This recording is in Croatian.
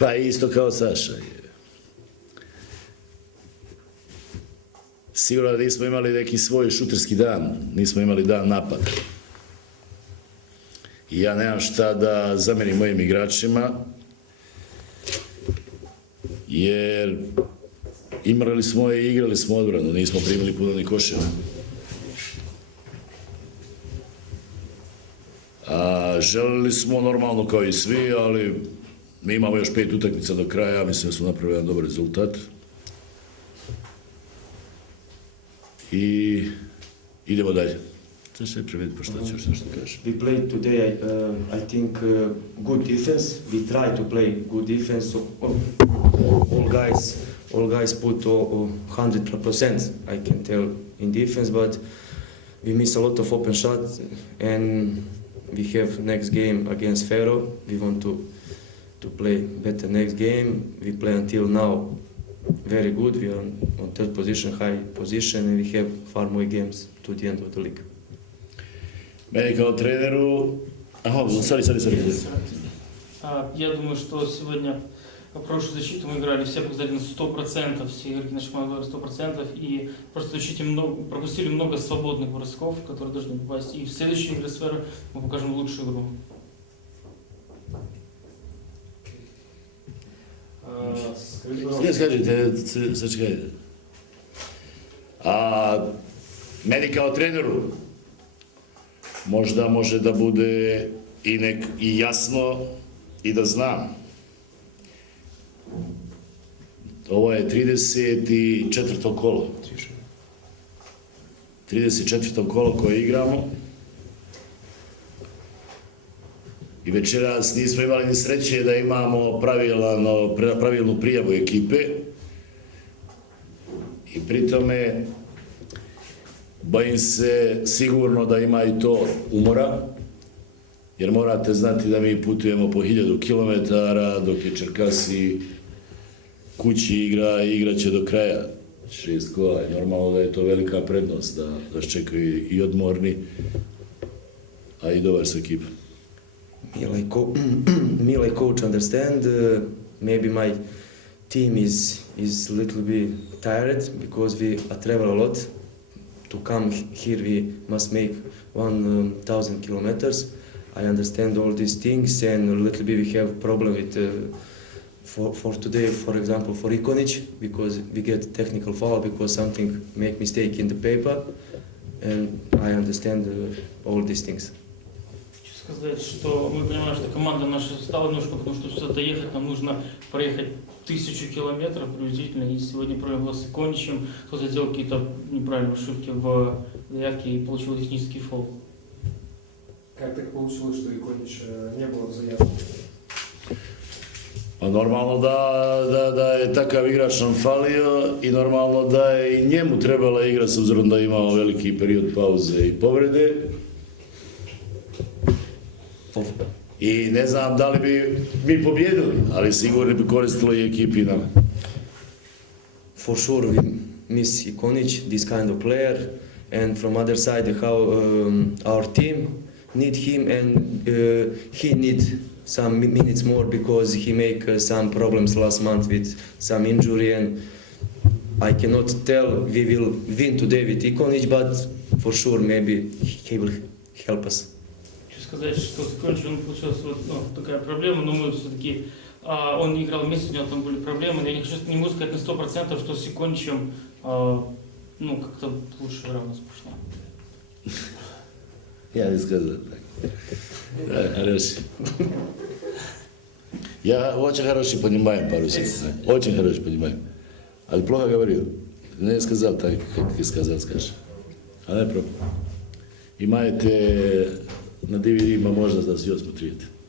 Pa isto kao Saša. Sigurno da nismo imali neki svoj šuterski dan, nismo imali dan napada. I ja nemam šta da zamerim mojim igračima, jer imali smo i igrali smo odbranu, nismo primili puno ni koševa. A, želili smo normalno kao i svi, ali mi imamo još pet utakmica do kraja, ja mislim da smo napravili jedan dobar rezultat. I idemo dalje. Sad se prevedi, pa šta još nešto kažem. We played today, uh, I think, uh, good defense. We try to play good defense. All, all guys, all guys put all 100%, I can tell, in defense, but we miss a lot of open shots, and we have next game against Faro. We want to to play better next game. We play until now very good. We are on, third position, high position, and we have far more games to the end of the league. Kao treneru... Aha, sorry, sorry, sorry. А, Я думаю, что сегодня прошлую защиту мы играли все показали на 100%, все игроки нашей команды играли 100%, и просто защите много, пропустили много свободных бросков, которые должны попасть. И в следующей игре мы покажем лучшую игру. Ne, skažite, sačekajte. A meni kao treneru možda može da bude i, nek, i jasno i da znam. Ovo je 34. kolo. 34. kolo koje igramo. I večeras nismo imali ni sreće da imamo pravilano, pravilnu prijavu ekipe. I pri tome bojim se sigurno da ima i to umora, jer morate znati da mi putujemo po hiljadu kilometara, dok je Čerkasi kući igra i igraće do kraja šest kola. Normalno da je to velika prednost da nas čekaju i odmorni, a i dobar sa ekipom. me like me like coach understand. Uh, maybe my team is is little bit tired because we uh, travel a lot. To come here, we must make one um, thousand kilometers. I understand all these things, and a little bit we have problem with. Uh, for, for today, for example, for Ikonic, because we get technical foul because something make mistake in the paper, and I understand uh, all these things. Сказать, что мы понимаем, что команда наша устала немножко, потому что сюда доехать нам нужно проехать тысячу километров приблизительно. И сегодня была с Иконичем. Кто-то сделал какие-то неправильные ошибки в заявке и получил технический фол. как так получилось, что Иконич не было в заявке? Pa normalno da, da, da je takav igrač nam falio i normalno da je i njemu trebala igra s obzirom da je imao veliki period pauze i povrede. I ne znam da li bi mi pobjedili, ali sigurno bi koristilo i ekipi nama. for sure we miss Ikonic, this kind of player, and from other side how um, our team need him and uh, he need some minutes more because he make uh, some problems last month with some injury and I cannot tell we will win today with Ikonic, but for sure maybe he will help us. Сказать, что с Иконичем получилась вот, ну, такая проблема, но мы все-таки а, он не играл вместе, у него там были проблемы. Я не, хочу, не могу сказать на 100%, что с Иконичем а, ну, как-то лучше игра у. Ja ne сказал так. Хороший. Я очень хороший понимаю по-русски. Очень хороший понимаю. Ali плохо говорил. Не сказал так, как ты сказал, скажешь. А не problem. Имаете на DVD можна да си ја.